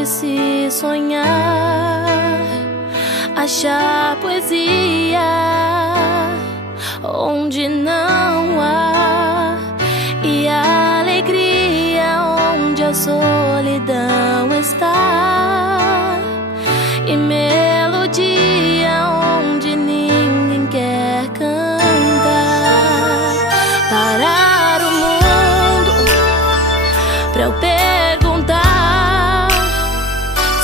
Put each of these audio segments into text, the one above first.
onde se sonhar, achar poesia onde não há, e a alegria onde a solidão está, e melodia onde ninguém quer cantar. Parar o mundo pra eu perguntar: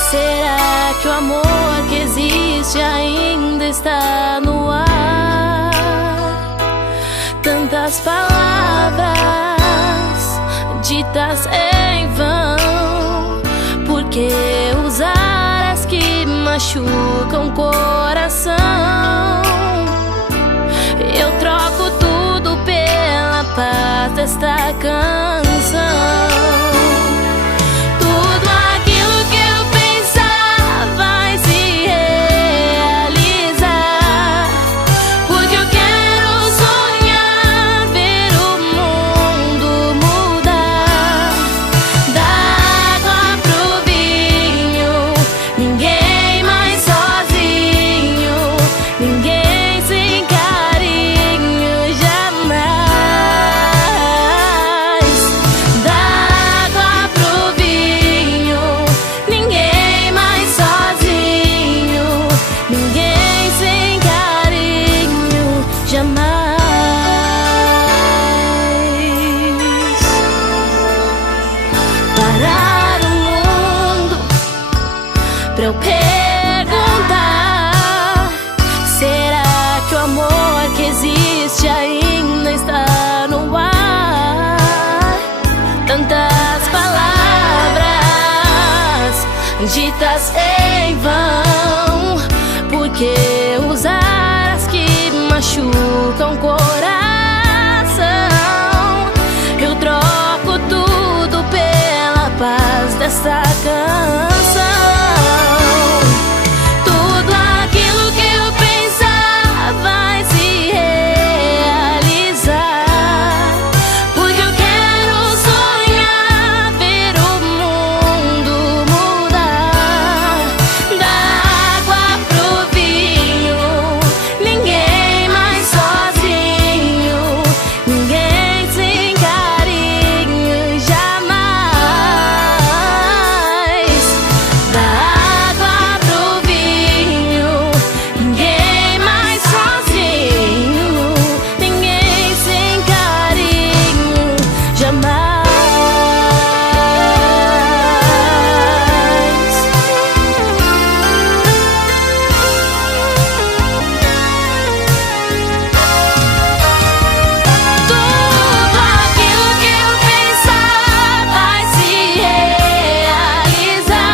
será que o amor que existe ainda está no ar? Tantas palavras ditas em vão, por que usar as que machucam o coração? Eu troco tudo pela paz desta canção. Tudo aquilo que eu pensar vai se realizar, porque eu quero sonhar, ver o mundo mudar. Da água pro vinho, ninguém mais sozinho, ninguém sem carinho jamais. Da água pro vinho, ninguém mais sozinho, ninguém sem carinho jamais. Parar o mundo pra eu perguntar: será que o amor que existe ainda está no ar? Tantas palavras ditas em vão, por que usar as que machucam o coração? Eu troco tudo pela paz dessa canção. Tudo aquilo que eu pensar vai se realizar, porque eu quero sonhar, ver o mundo mudar. Da água pro vinho, ninguém mais sozinho, ninguém sem carinho jamais. Da água pro vinho, ninguém mais sozinho, ninguém sem carinho jamais. Tudo aquilo que eu pensar vai se realizar,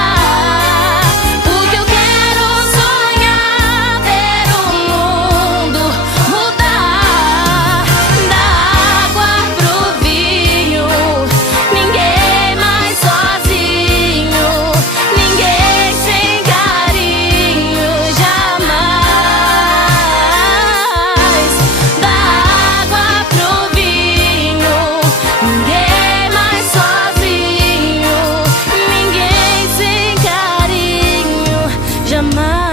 porque eu quero sonhar, ver o mundo mudar. Da água pro vinho, ninguém mais sozinho, ninguém sem carinho jamais. Da água pro vinho, ninguém mais sozinho, ninguém sem carinho jamais.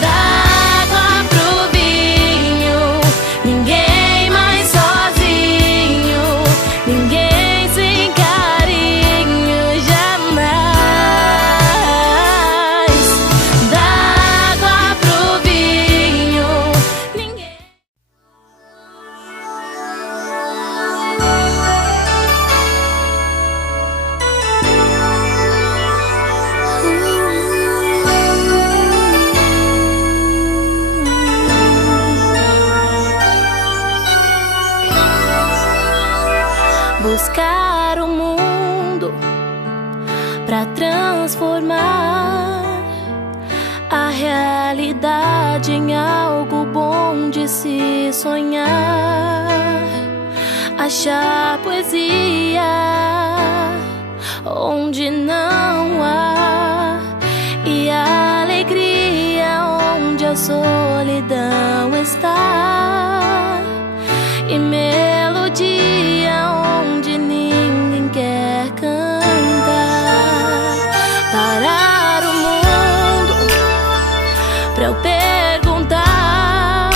Da água pro vinho, ninguém mais sozinho, ninguém sem carinho jamais. Da água pro vinho, ninguém. Buscar o mundo pra transformar a realidade em algo bom de se sonhar, achar poesia onde não há, e a alegria a solidão está, e melodia onde ninguém quer cantar. Parar o mundo pra eu perguntar: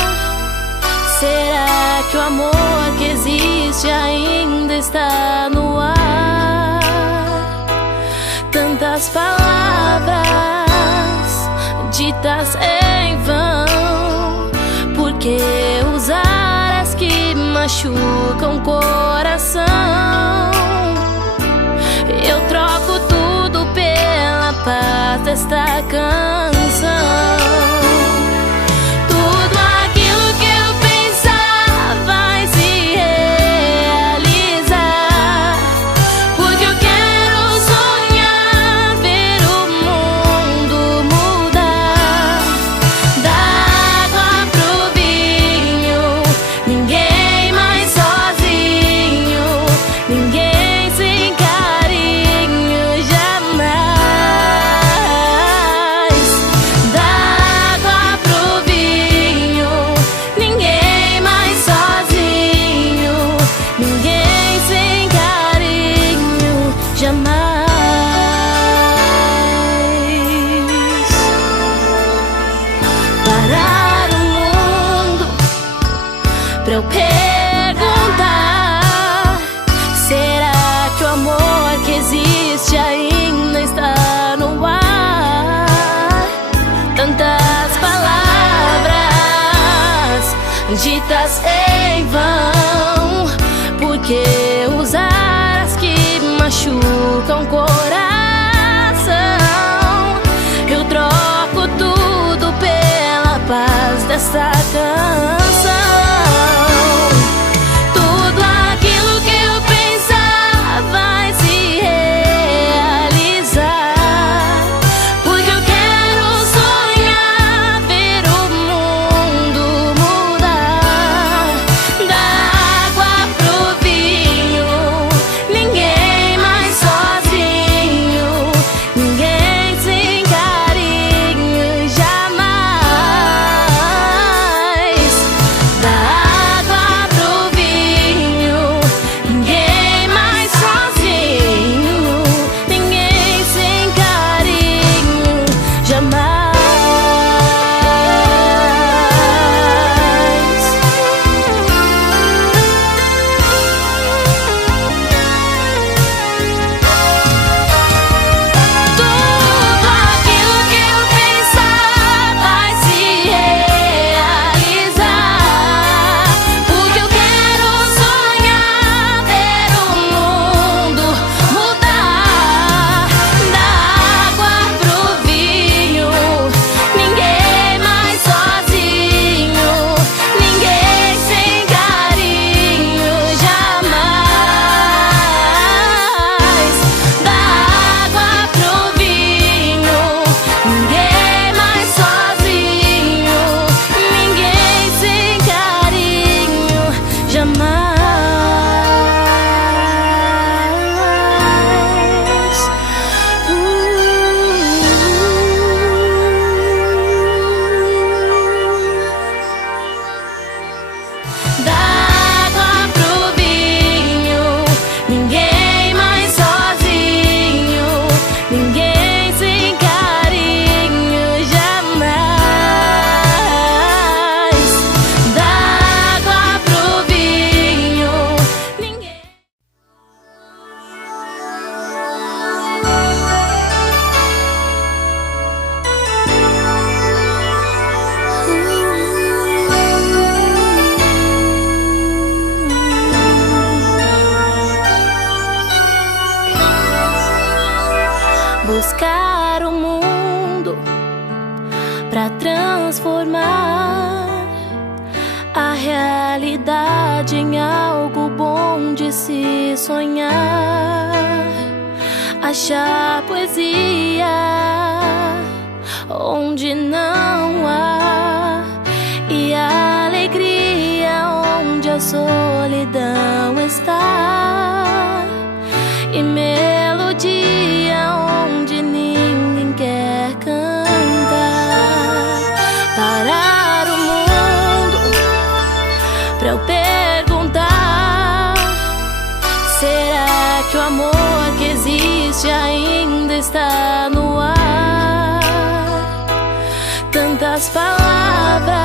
será que o amor que existe ainda está no ar? Tantas palavras ditas em vão, por que usar as que machucam o coração? Eu troco tudo pela paz desta canção. Tudo aquilo que eu pensar vai se realizar, porque eu quero sonhar, ver o mundo mudar. Da água pro vinho, ninguém mais sozinho, ninguém sem carinho jamais. Da água pro vinho, ninguém mais sozinho, ninguém sem carinho jamais. Parar o mundo pra eu perguntar: será que o amor que existe ainda está no ar? Tantas palavras ditas em vão, por que usar as que machucam o coração? Eu troco tudo pela paz dessa canção. Tudo aquilo que eu pensar vai se realizar, porque eu quero sonhar, ver o mundo mudar. Da água pro vinho, ninguém mais sozinho, ninguém sem carinho jamais. Da água pro vinho, ninguém mais sozinho, ninguém sem carinho jamais. Tudo aquilo que eu pensar vai se realizar, porque eu quero sonhar, ver o mundo mudar. Da água pro vinho, ninguém mais sozinho, ninguém sem carinho jamais. Da água pro vinho, ninguém mais sozinho, ninguém sem carinho jamais. Da água pro vinho, ninguém mais sozinho, ninguém sem carinho jamais. Da água pro vinho, ninguém. Buscar o mundo pra transformar a realidade em algo bom de se sonhar. Achar poesia onde não há, e a alegria onde a solidão está, e melodia onde ninguém quer cantar. Para existe ainda está no ar. Tantas palavras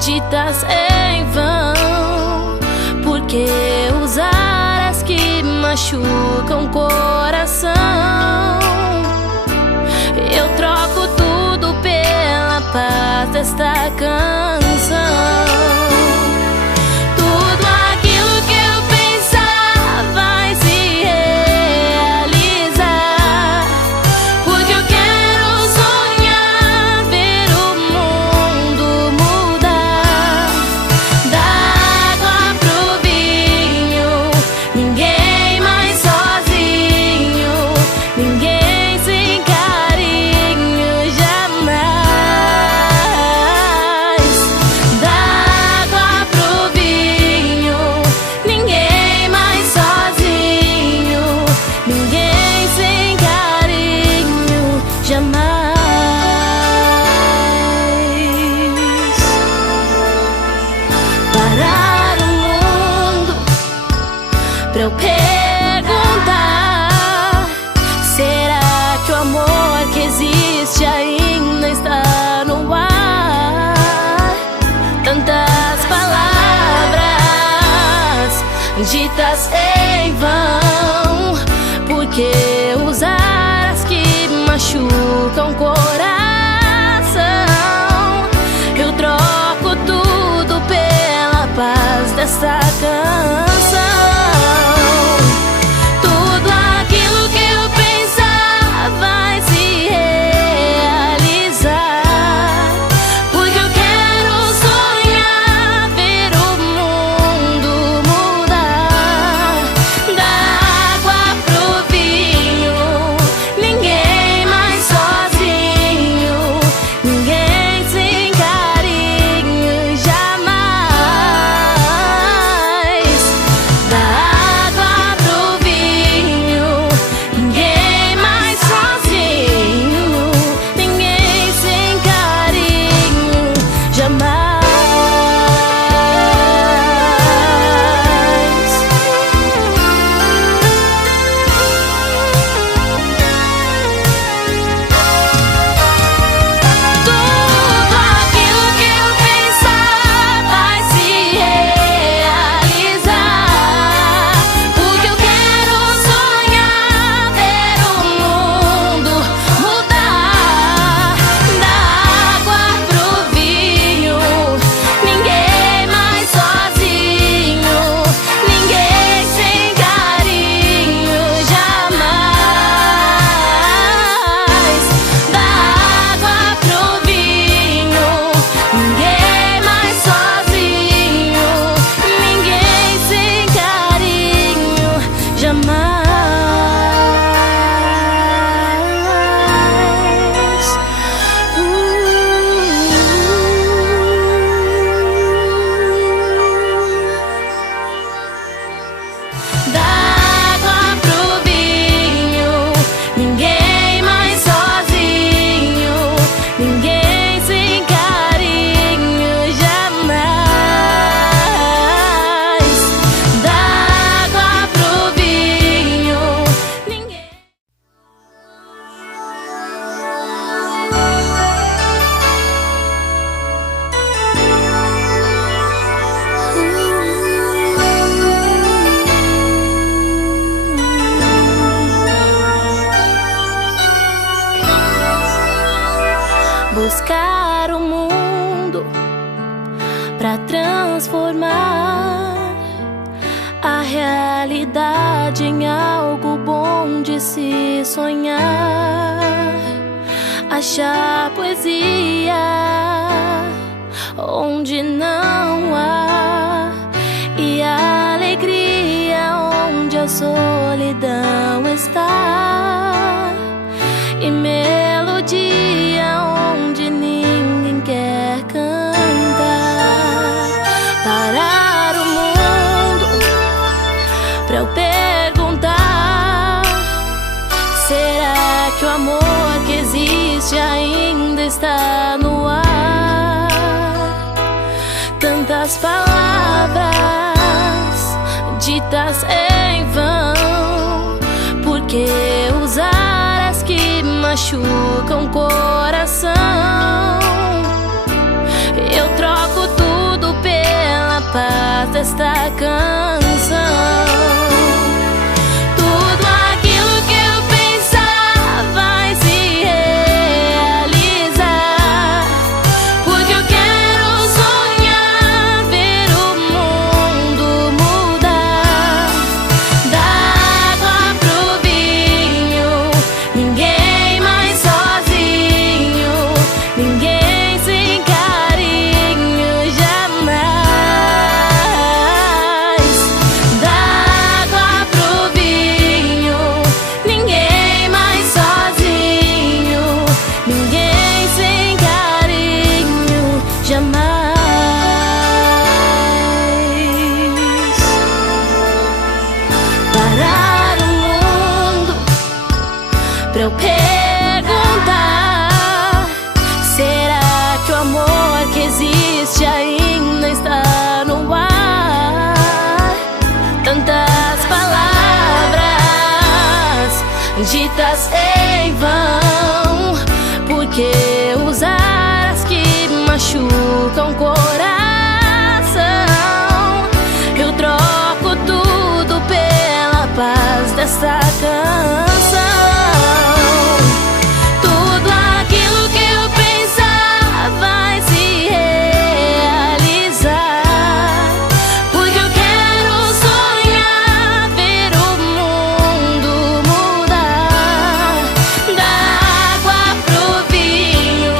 ditas em vão, por que usar as que machucam o coração? Eu troco tudo pela paz desta canção. Tudo aquilo que eu pensar vai se realizar, porque eu quero sonhar, ver o mundo mudar. Da água pro vinho, ninguém mais sozinho, ninguém sem carinho jamais. Da água pro vinho, ninguém mais sozinho, ninguém sem carinho jamais. Parar o mundo pra eu perguntar: será que o amor que existe ainda está no ar? Tantas palavras ditas em vão, por que usar as que machucam o coração? Eu troco tudo pela paz dessa canção. Tudo aquilo que eu pensar vai se realizar, porque eu quero sonhar, ver o mundo mudar. Da água pro vinho, ninguém mais sozinho, ninguém sem carinho jamais. Da água pro vinho, ninguém mais sozinho, ninguém sem carinho jamais. Tudo aquilo que eu pensar vai se realizar, porque eu quero sonhar, ver o mundo mudar. Da água pro vinho, ninguém mais sozinho, ninguém sem carinho jamais. Da água pro vinho, ninguém mais sozinho, ninguém sem carinho jamais. Da água pro vinho, ninguém mais sozinho, ninguém sem carinho jamais. Da água pro vinho, ninguém. Buscar o mundo pra transformar a realidade em algo bom de se sonhar. Achar poesia onde não há, e a alegria onde a solidão está, e melodia onde ninguém quer cantar. Parar o mundo pra eu perguntar: será que o amor que existe ainda está no ar? Tantas palavras ditas em vão, por Porque usar as que machucam o coração, eu troco tudo pela paz desta canção. Tudo aquilo que eu pensar vai se realizar, porque eu quero sonhar, ver o mundo mudar. Da água pro vinho, ninguém mais sozinho, ninguém sem carinho jamais. Da água pro vinho, ninguém mais sozinho, ninguém sem carinho jamais. Parar o mundo pra eu perguntar: será que o amor que existe ainda está no ar? Tantas palavras ditas em vão, porque usar as que machucam o coração, eu troco tudo pela paz dessa canção. Tudo aquilo que eu pensar vai se realizar, porque eu quero sonhar, ver o mundo mudar. Da água pro vinho,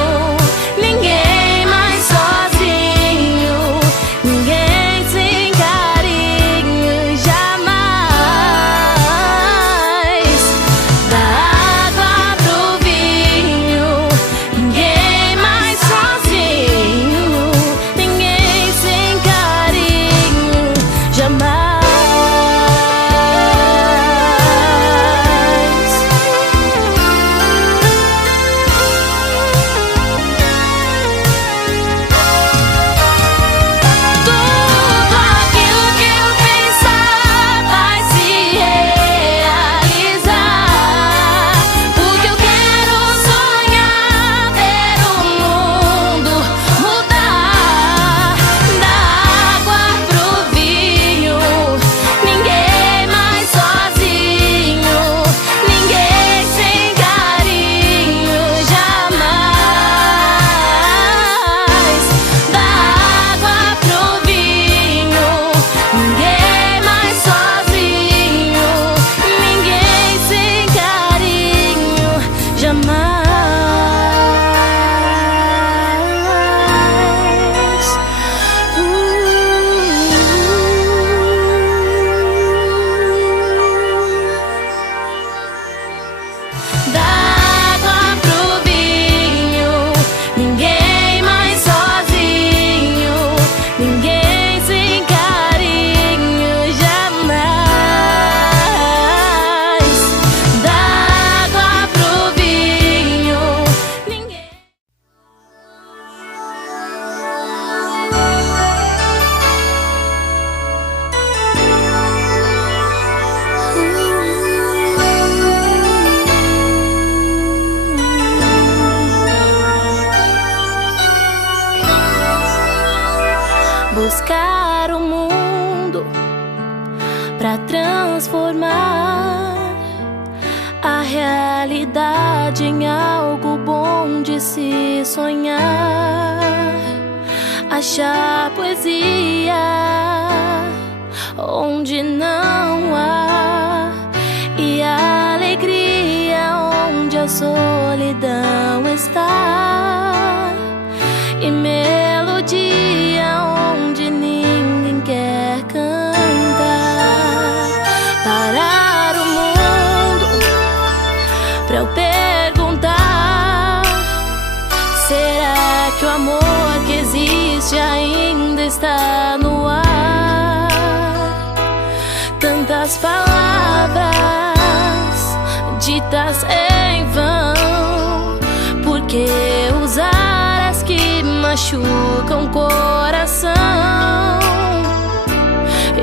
ninguém mais sozinho, ninguém sem carinho jamais. Da água pro vinho, ninguém mais sozinho, ninguém sem carinho jamais. Tudo aquilo que eu pensar vai se realizar, porque eu quero sonhar, ver o mundo mudar. Da água pro vinho, ninguém mais sozinho, ninguém sem carinho jamais. Da água pro vinho, ninguém mais sozinho, ninguém sem carinho jamais. Da água pro vinho, ninguém mais sozinho, ninguém sem carinho jamais. Da água pro vinho, ninguém. Buscar o mundo pra transformar a realidade em algo bom de se sonhar. Achar poesia onde não há, e a alegria onde a solidão está, e melodia onde ninguém quer cantar. Parar o mundo pra eu perguntar: será que o amor que existe ainda está no ar? Tantas palavras ditas em vão, porque usar as que machucam o coração,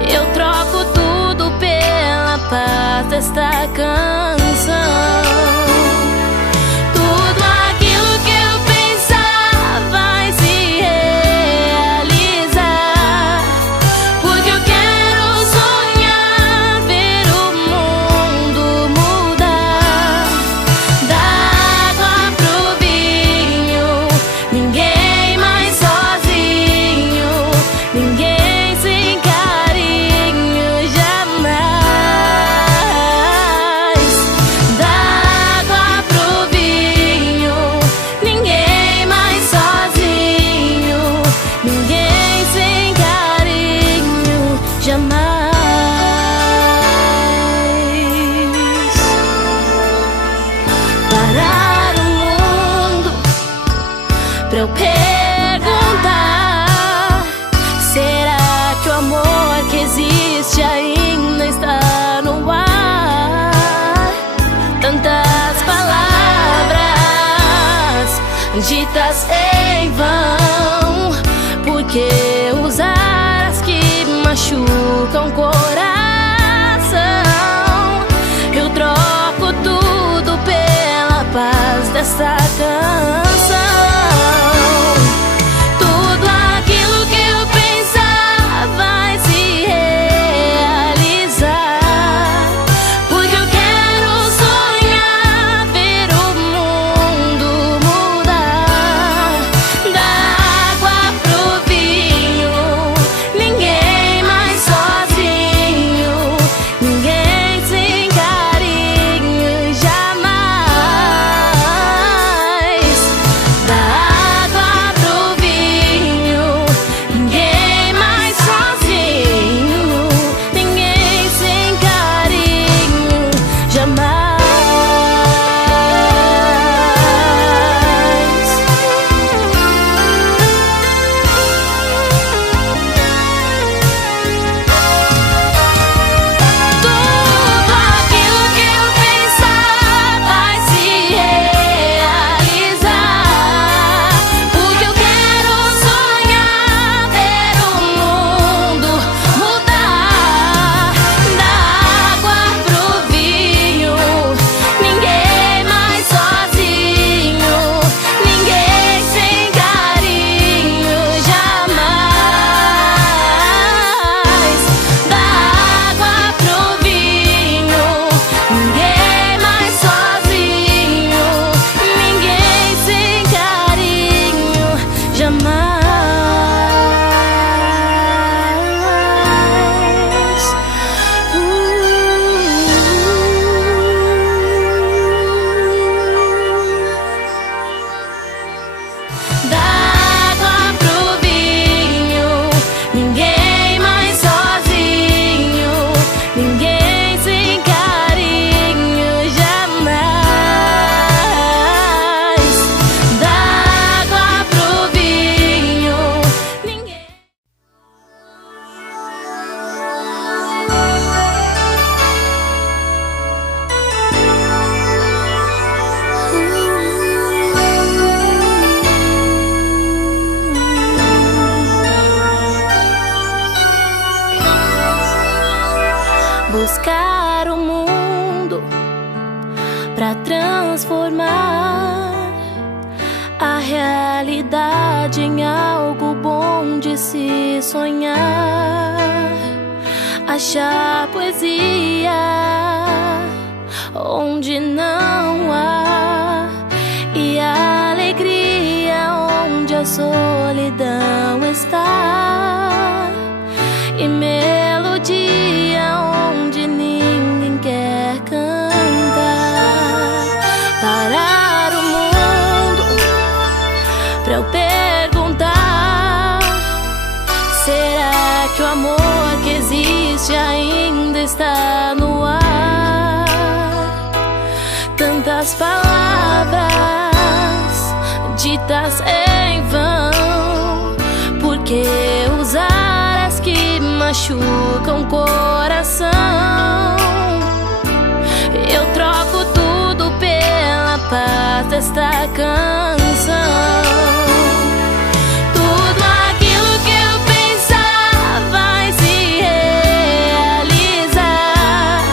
eu troco tudo pela paz desta canção. Tudo aquilo que eu pensar vai se realizar, porque eu quero sonhar, ver o mundo mudar. Da água pro vinho, ninguém mais sozinho, ninguém sem carinho jamais. Da água pro vinho, ninguém mais sozinho, ninguém sem carinho jamais. Parar o mundo pra eu perguntar: será que o amor que existe ainda está no ar? Tantas palavras ditas em vão, por que usar as que machucam o coração? Eu troco tudo pela paz dessa canção. Tudo aquilo que eu pensar vai se realizar, porque eu quero sonhar, ver o mundo mudar. Da água pro vinho, ninguém mais sozinho, ninguém sem carinho jamais. Da água pro vinho, ninguém mais sozinho, ninguém sem carinho jamais. Tudo aquilo que eu pensar vai se realizar, porque eu quero sonhar, ver o mundo mudar. Da água pro vinho, ninguém mais sozinho, ninguém sem carinho jamais. Da água pro vinho, ninguém mais sozinho, ninguém sem carinho jamais. Da água pro vinho, ninguém mais sozinho, ninguém sem carinho jamais. Da água pro vinho, ninguém. Buscar o mundo pra transformar a realidade em algo bom de se sonhar. Achar poesia onde não há, e a alegria onde a solidão está, e melodia onde ninguém quer cantar. Parar o mundo pra eu perguntar: será que o amor que existe ainda está no ar? Tantas palavras ditas em vão, por que usar as que machucam o coração? Eu troco tudo pela paz desta canção. Tudo aquilo que eu pensar vai se realizar,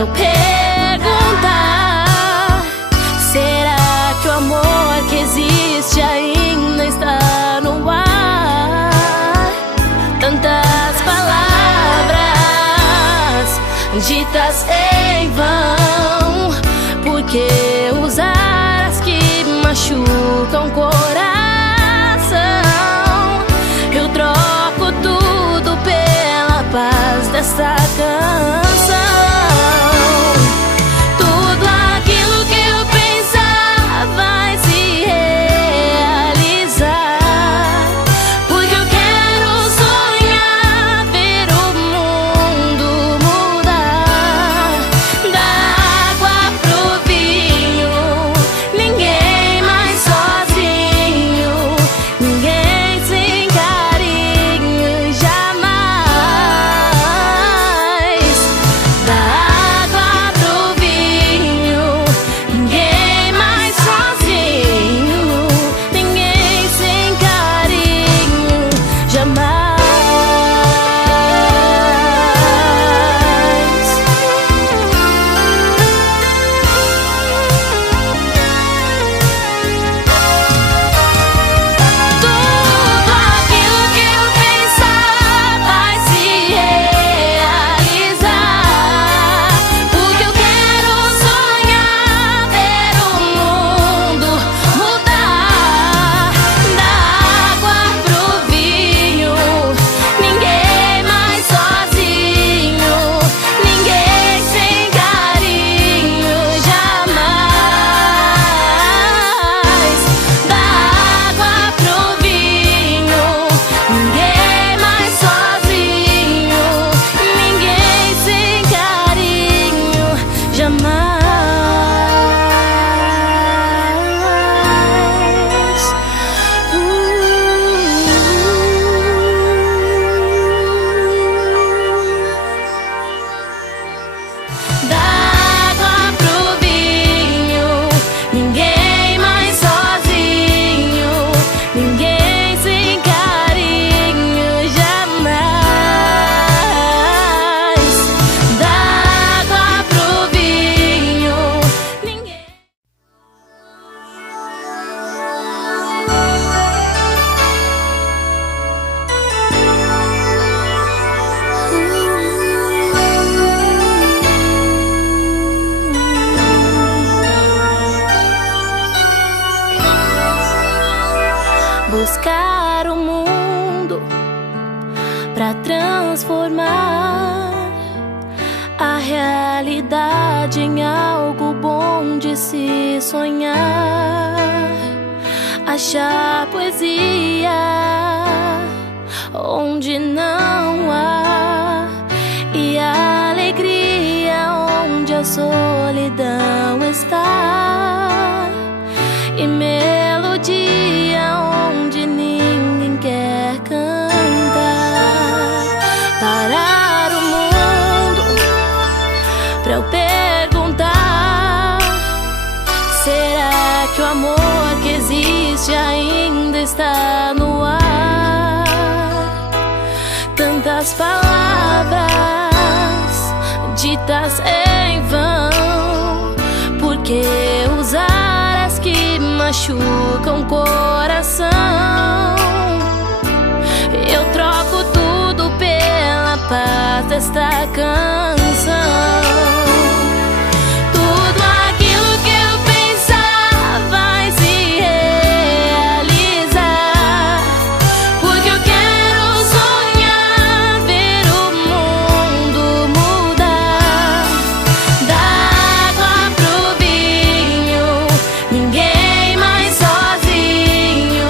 eu perguntar: será que o amor que existe ainda está no ar? Tantas palavras ditas em vão, por que usar as que machucam o coração? Eu troco tudo pela paz dessa canção. Tudo aquilo que eu pensar vai se realizar, porque eu quero sonhar, ver o mundo mudar. Da água pro vinho, ninguém mais sozinho, ninguém sem carinho jamais. Da água pro vinho, ninguém mais sozinho, ninguém sem carinho jamais. Tudo aquilo que eu pensar vai se realizar, porque eu quero sonhar, ver o mundo mudar. Da água pro vinho, ninguém mais sozinho, ninguém sem carinho jamais. Da água pro vinho, ninguém mais sozinho, ninguém sem carinho jamais. Da água pro vinho, ninguém mais sozinho, ninguém sem carinho jamais. Da água pro vinho, ninguém. Buscar o mundo pra transformar a realidade em algo bom de se sonhar. Achar poesia onde não há, e a alegria onde a solidão está, e melodia onde ninguém quer cantar. Parar o mundo pra eu perguntar: será que o amor que existe ainda está no ar? Tantas palavras ditas em vão, por que usar as que machucam o coração? Eu troco tudo pela paz desta canção. Tudo aquilo que eu pensar vai se realizar, porque eu quero sonhar, ver o mundo mudar. Da água pro vinho, ninguém mais sozinho,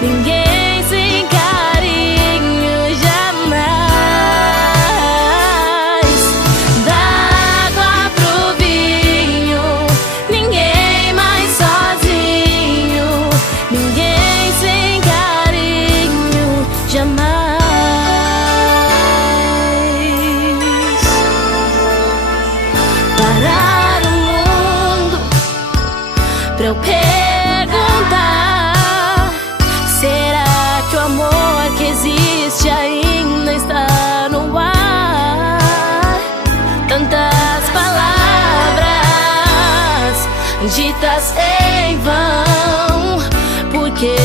ninguém sem carinho jamais. Da água pro vinho, ninguém mais sozinho, ninguém sem carinho jamais. Parar o mundo pra eu perguntar: será que o amor que existe ainda está no ar? Tantas palavras ditas em vão. Por que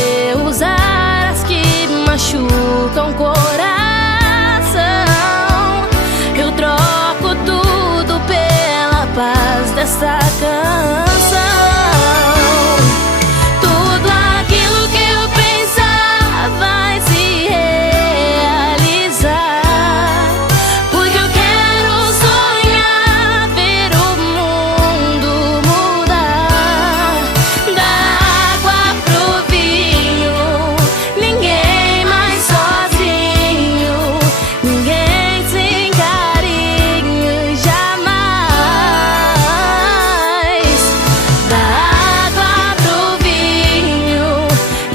usar as que machucam o coração? Eu troco tudo pela paz dessa canção. Tudo aquilo que eu pensar vai se realizar, porque eu quero sonhar, ver o mundo mudar. Da água pro vinho, ninguém mais sozinho, ninguém sem carinho jamais. Da água pro vinho,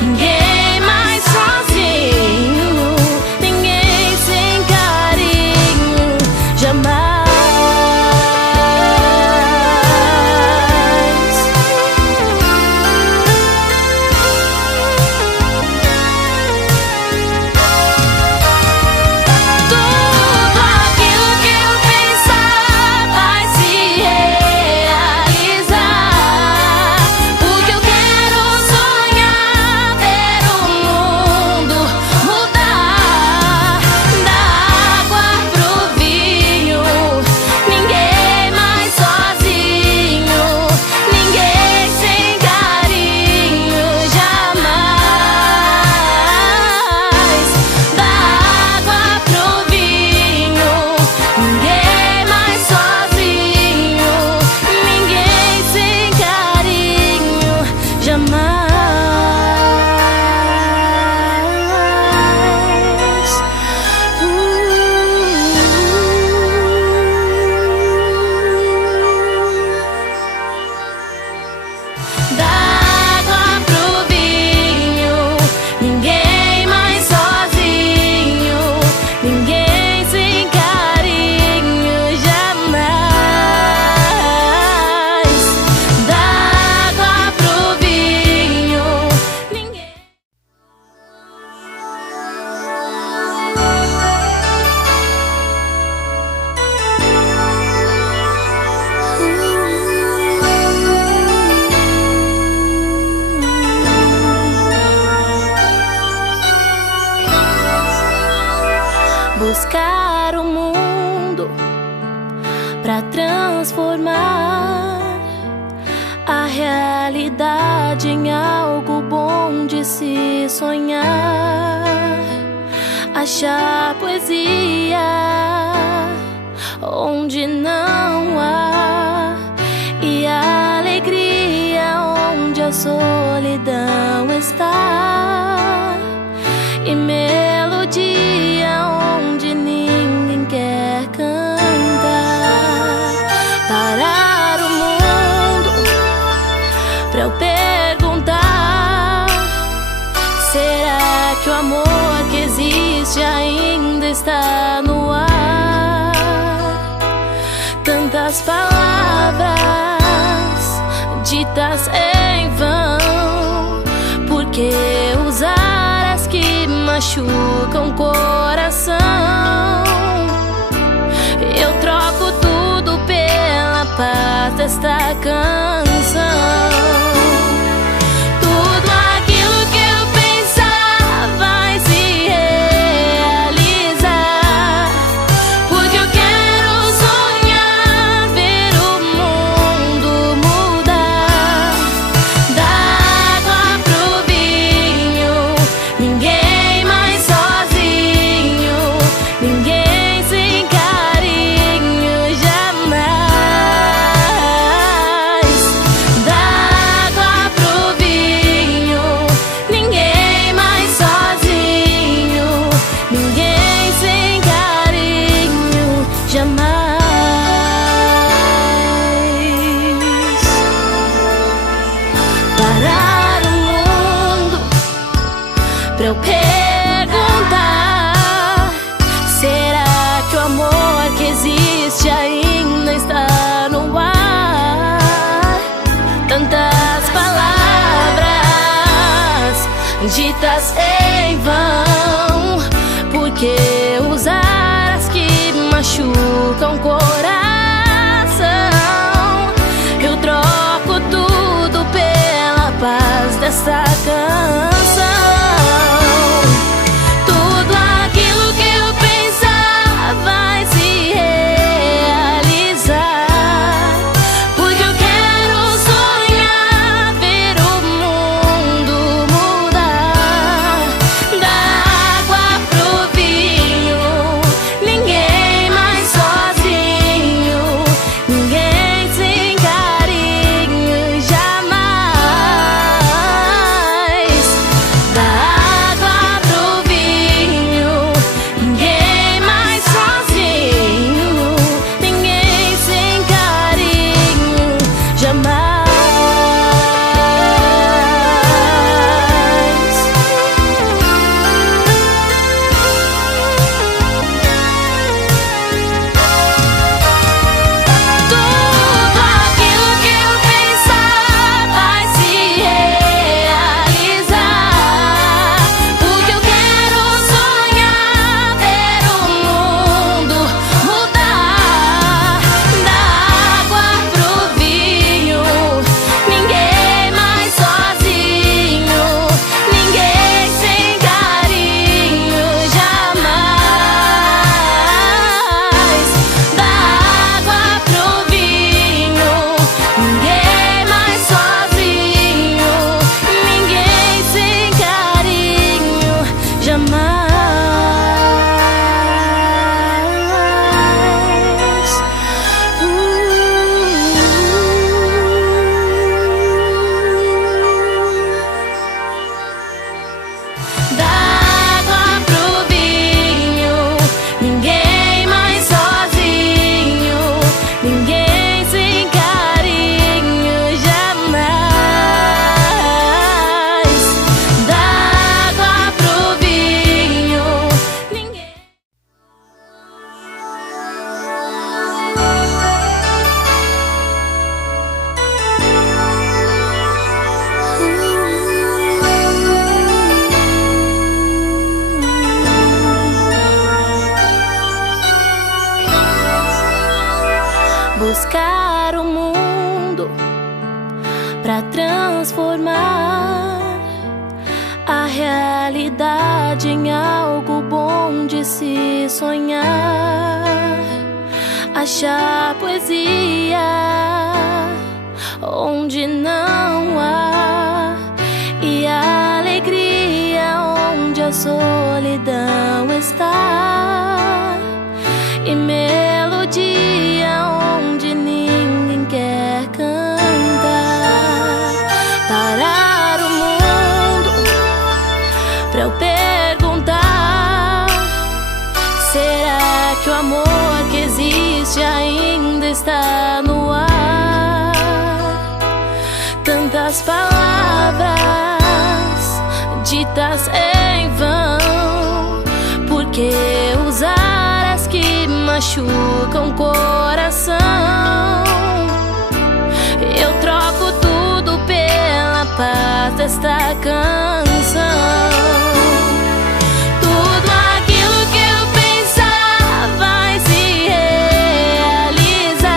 ninguém mais sozinho, ninguém sem carinho jamais. Tudo aquilo que eu pensar vai se realizar, porque eu quero sonhar, ver o mundo mudar. Da água pro vinho, ninguém mais sozinho, ninguém sem carinho jamais. Da água pro vinho, ninguém mais sozinho, ninguém sem carinho jamais. Da água pro vinho, ninguém mais sozinho, ninguém sem carinho jamais. Da água pro vinho, ninguém. Buscar o mundo pra transformar a realidade em algo bom de se sonhar. Achar poesia onde não há, e a alegria onde a solidão está, e melodia onde ninguém quer cantar. Parar o mundo pra eu perguntar: será que o amor que existe ainda está no ar? Tantas palavras ditas em vão, por que usar as que machucam o coração? Eu troco tudo pela paz desta canção. Tudo aquilo que eu pensar vai se realizar, porque eu quero sonhar, ver o mundo mudar. Da água pro vinho, ninguém mais sozinho, ninguém sem carinho jamais. Da água pro vinho, ninguém mais sozinho, ninguém sem carinho jamais. Parar o mundo pra eu perguntar: será que o amor que existe ainda está no ar? Tantas palavras ditas em vão, por que usar as que machucam o coração? Eu troco tudo dessa canção. Tudo aquilo que eu pensar vai se realizar, porque eu quero sonhar, ver o mundo mudar. Da água pro vinho, ninguém mais sozinho, ninguém sem carinho jamais. Da água pro vinho, ninguém mais sozinho, ninguém sem carinho jamais. Tudo aquilo que eu pensar vai se realizar, porque eu quero sonhar, ver o mundo mudar. Da água pro vinho, ninguém mais sozinho, ninguém sem carinho jamais. Da água pro vinho, ninguém mais sozinho, ninguém sem carinho jamais. Da água pro vinho, ninguém mais sozinho, ninguém sem carinho jamais. Da água pro vinho, ninguém. Buscar o mundo pra transformar a realidade em algo bom de se sonhar. Achar poesia onde não há, e a alegria onde a solidão está, e melodia onde ninguém quer cantar. Parar o mundo pra eu perguntar: será que o amor que existe ainda está no ar? Tantas palavras ditas em vão, por que usar as que machucam o coração? Eu troco tudo pela paz desta canção. Tudo aquilo que eu pensar vai se realizar,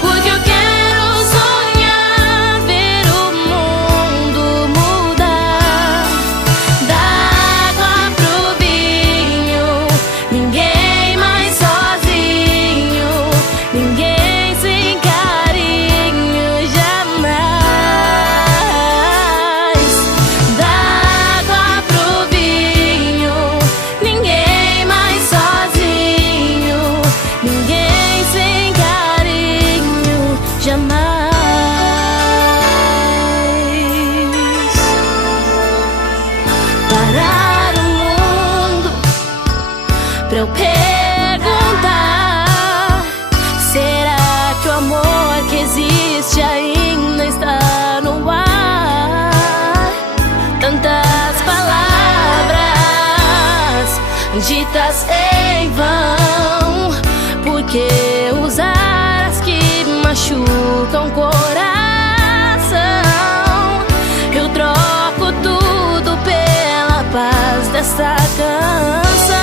porque eu quero sonhar, ver o mundo mudar. Da água pro vinho, ninguém mais sozinho, ninguém sem carinho jamais. Da água pro vinho, ninguém mais sozinho, ninguém sem carinho jamais. Parar o mundo pra eu perguntar: será que o amor que existe ainda está no ar? Tantas palavras ditas em vão, por que usar as que machucam o coração? Eu troco tudo pela paz dessa canção.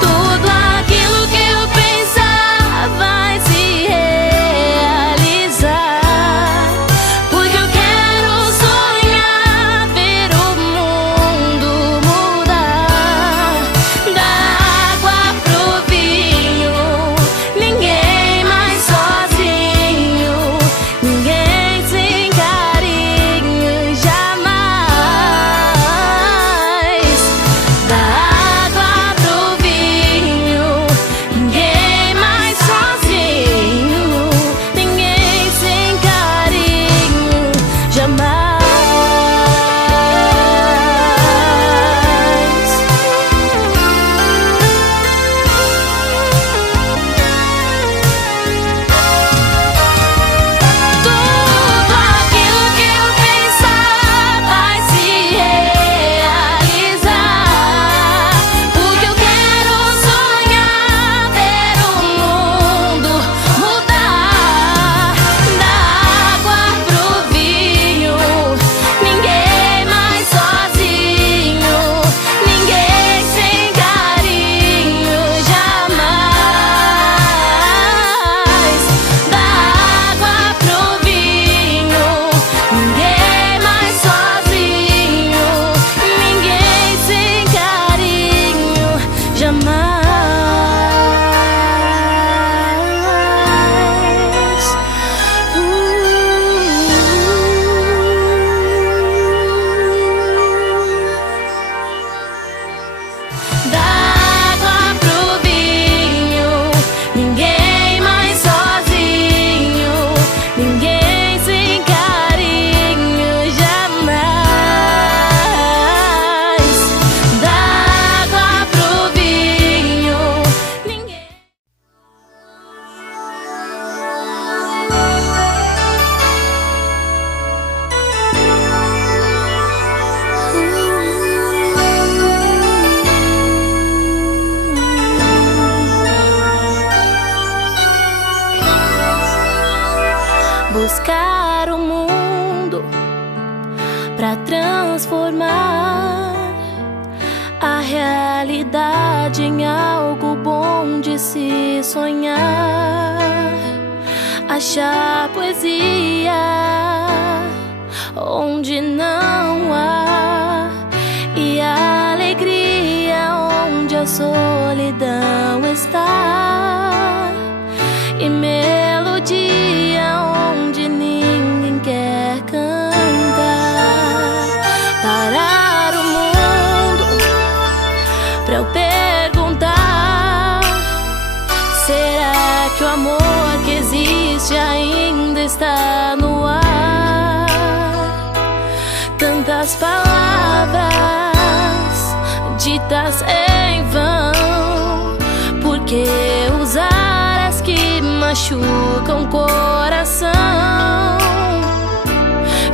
Tudo aquilo que eu pensar vai se realizar, porque eu jamais. Da água pro vinho, ninguém mais sozinho, ninguém sem carinho, jamais. Da água pro vinho, ninguém. Buscar o mundo pra transformar a realidade em algo bom de se sonhar. Achar poesia onde não há, e a alegria onde a solidão está, e melodia onde ninguém quer cantar. Parar o mundo pra eu perguntar: será que o amor que existe ainda está no ar? Tantas palavras ditas em vão, por que usar as que machucam o coração?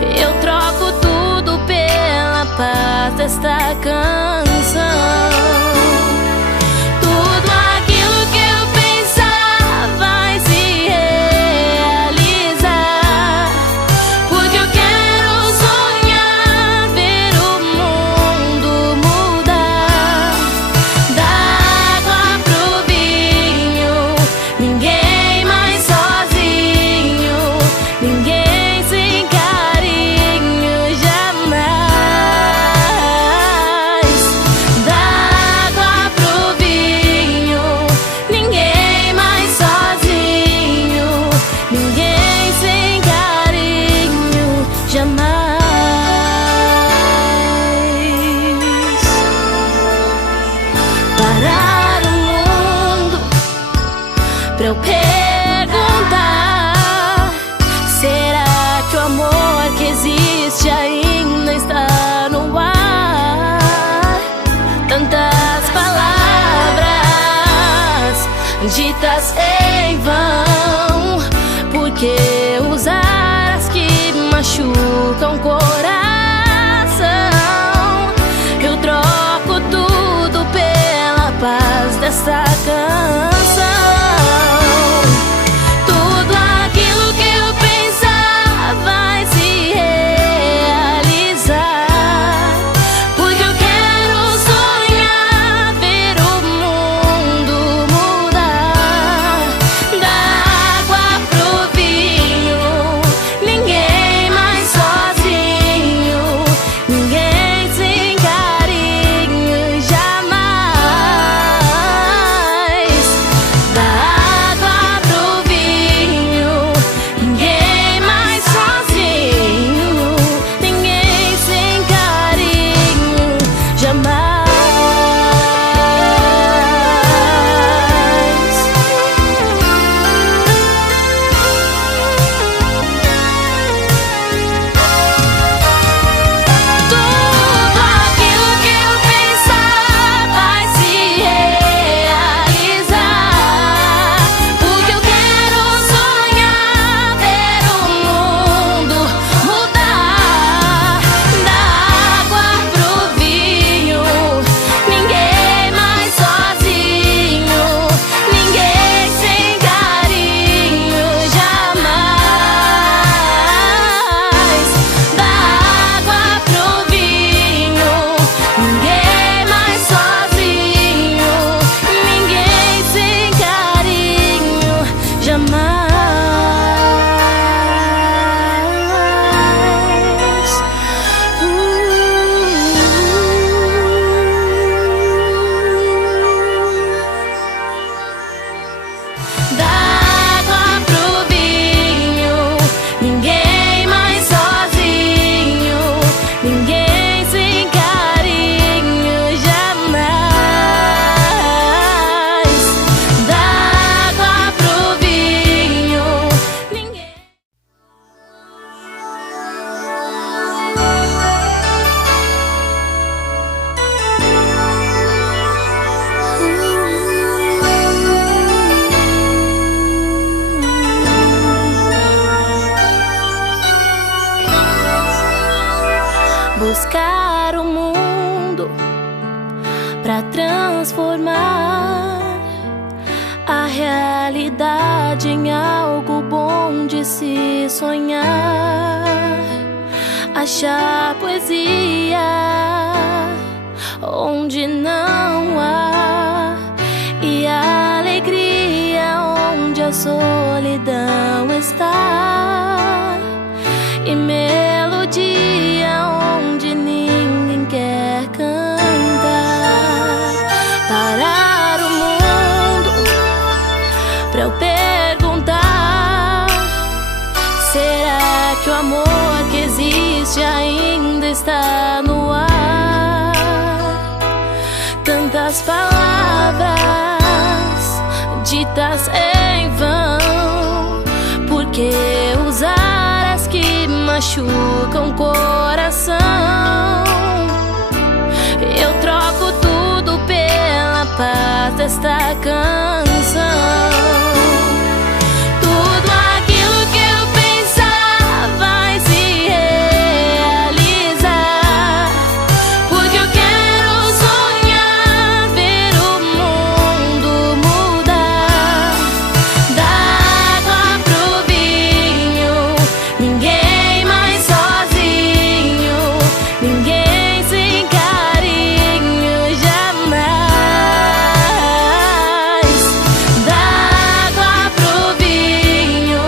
Eu troco tudo pela paz desta canção. Tudo aquilo que eu pensar vai se realizar, porque eu quero sonhar, ver o mundo mudar. Da água pro vinho, ninguém mais sozinho, ninguém sem carinho, jamais. Da água pro vinho, ninguém mais sozinho, ninguém sem carinho, jamais. Parar o mundo pra eu perguntar: será que o amor que existe ainda está no ar? Tantas palavras ditas em vão, por que usar as que machucam o coração? Eu troco tudo pela paz dessa canção. Tudo aquilo que eu pensar vai se realizar, porque eu quero sonhar, ver o mundo mudar. Da água pro vinho, ninguém mais sozinho, ninguém sem carinho, jamais. transformar a realidade em algo bom de se sonhar. Achar poesia onde não há, e a alegria onde a solidão está, e melodia onde ninguém quer cantar. Parar o mundo pra eu perguntar: será que o amor que existe ainda está no ar? Tantas palavras ditas em vão, por que usar as que machucam o coração? Eu troco tudo pela paz desta canção. Tudo aquilo que eu pensar vai se realizar, porque eu quero sonhar, ver o mundo mudar. Da água pro vinho, ninguém mais sozinho, ninguém sem carinho jamais. Da água pro vinho,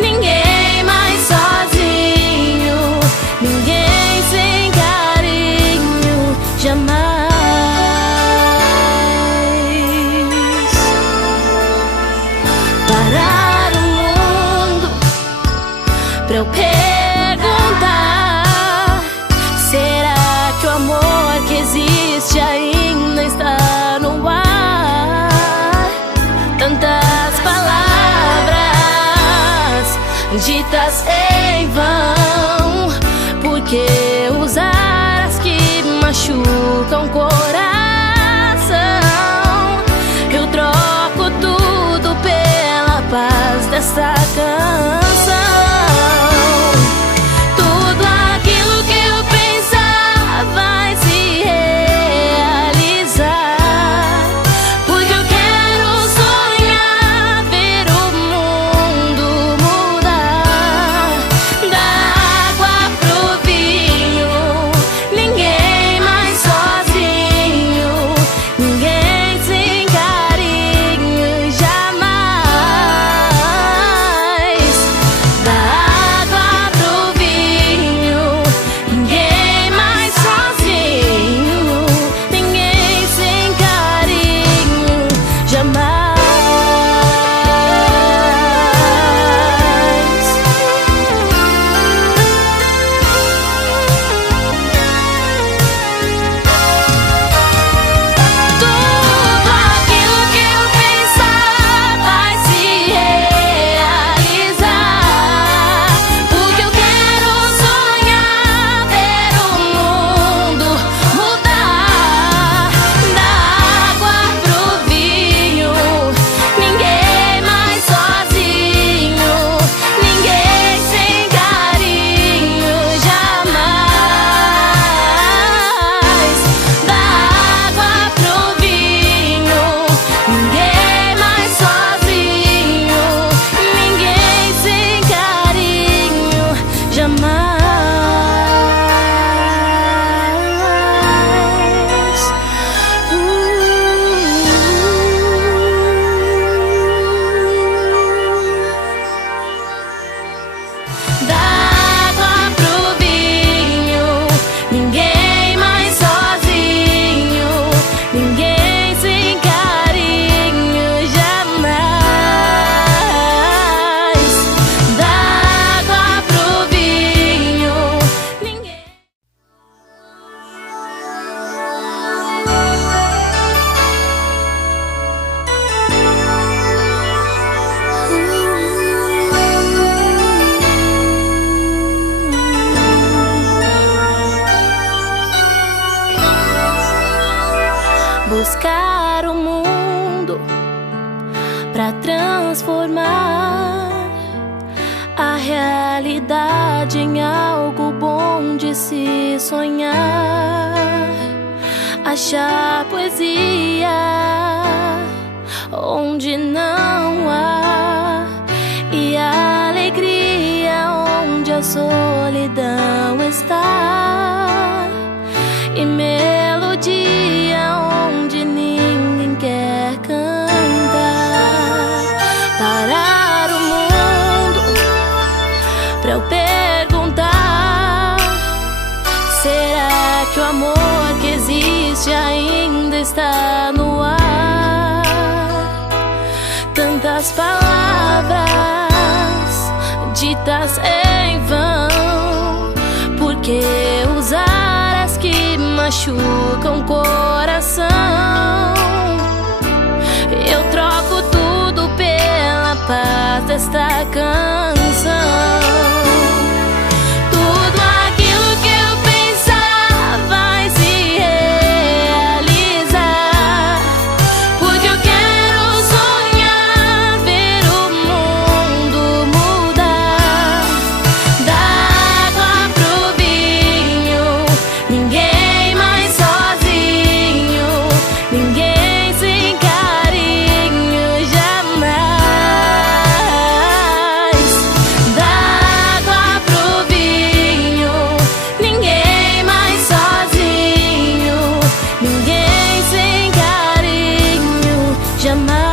ninguém mais sozinho, ninguém sem carinho jamais. Parar o mundo pra eu perguntar: será que o amor que existe ainda está no ar? Tantas palavras ditas em vão, por que usar as que machucam o coração? Eu troco tudo pela paz dessa canção. Tudo aquilo que eu pensar vai se realizar, porque eu quero sonhar, ver o mundo mudar. Da água pro vinho, ninguém mais sozinho, ninguém sem carinho jamais. Da água pro vinho, ninguém mais sozinho, ninguém sem carinho jamais. Tudo aquilo que eu pensar vai se realizar, porque eu quero sonhar, ver o mundo mudar. Da água pro vinho, ninguém mais sozinho, ninguém sem carinho jamais. Da água pro vinho, ninguém mais sozinho, ninguém sem carinho jamais. Da água pro vinho, ninguém mais sozinho, ninguém sem carinho jamais. Da água pro vinho, ninguém. Buscar o mundo pra transformar a realidade em algo bom de se sonhar. Achar poesia poesia onde não há, e a alegria onde a solidão está, e melodia onde ninguém quer cantar. Parar o mundo pra eu perguntar: será que o amor que existe ainda está no ar? Tantas palavras ditas em vão, por que usar as que machucam o coração? Eu troco tudo pela paz desta canção. Tudo aquilo que eu pensar vai se realizar, porque eu quero sonhar, ver o mundo mudar. Da água pro vinho, ninguém mais sozinho, ninguém sem carinho jamais. Da água pro vinho, ninguém mais sozinho, ninguém sem carinho jamais.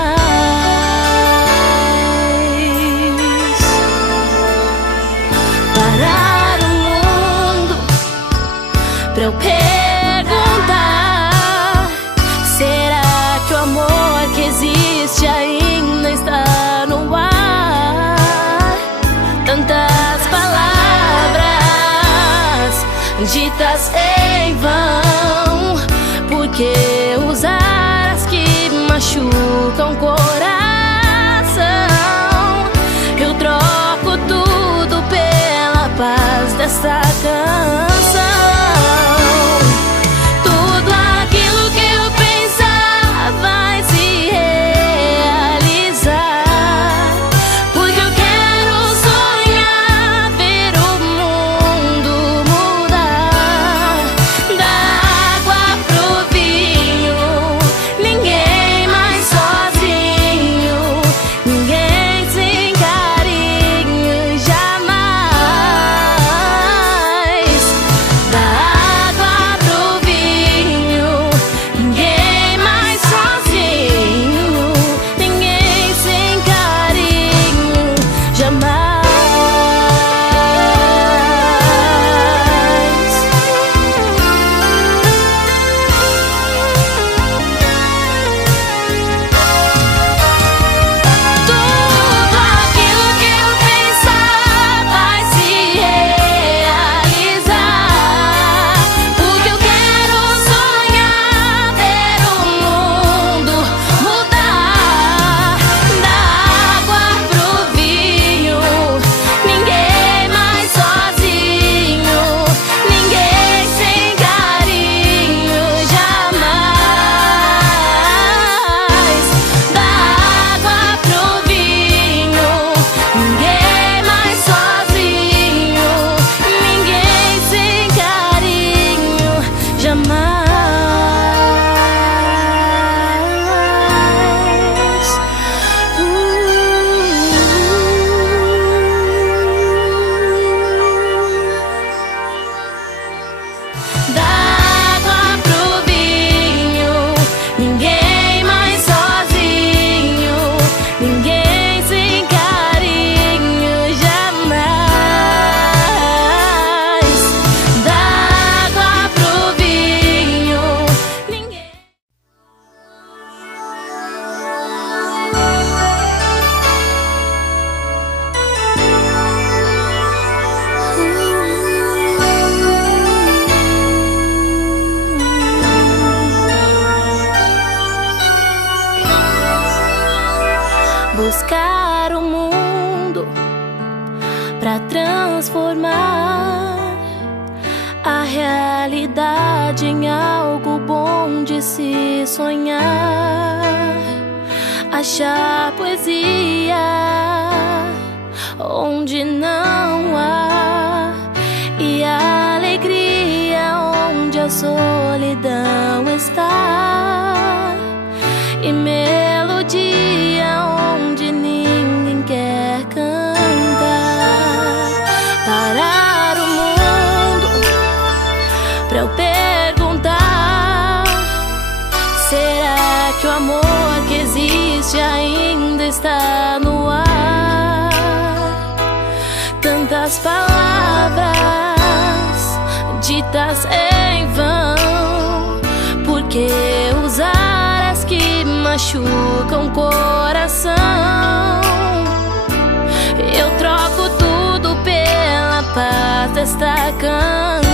Parar o mundo pra eu perguntar: será que o amor que existe ainda está no ar? Tantas palavras ditas em vão, por que usar as que machucam o coração? Eu troco tudo pela paz dessa canção. Tudo aquilo que eu pensar vai se realizar, porque eu quero sonhar, ver o mundo mudar. Da água pro vinho, ninguém mais sozinho, ninguém sem carinho jamais. Da água pro vinho, ninguém mais sozinho, ninguém sem carinho jamais. Tudo aquilo que eu pensar vai se realizar, porque eu quero sonhar, ver o mundo mudar. Da água pro vinho, ninguém mais sozinho, ninguém sem carinho jamais. Da água pro vinho, ninguém mais sozinho, ninguém sem carinho jamais. Da água pro vinho, ninguém mais sozinho, ninguém sem carinho jamais. Da água pro vinho, ninguém. Buscar o mundo pra transformar a realidade em algo bom de se sonhar. Achar poesia onde não há, e a alegria onde a solidão está. noite ainda está no ar. Tantas palavras ditas em vão, porque usar as que machucam o coração. Eu troco tudo pela paz desta canção.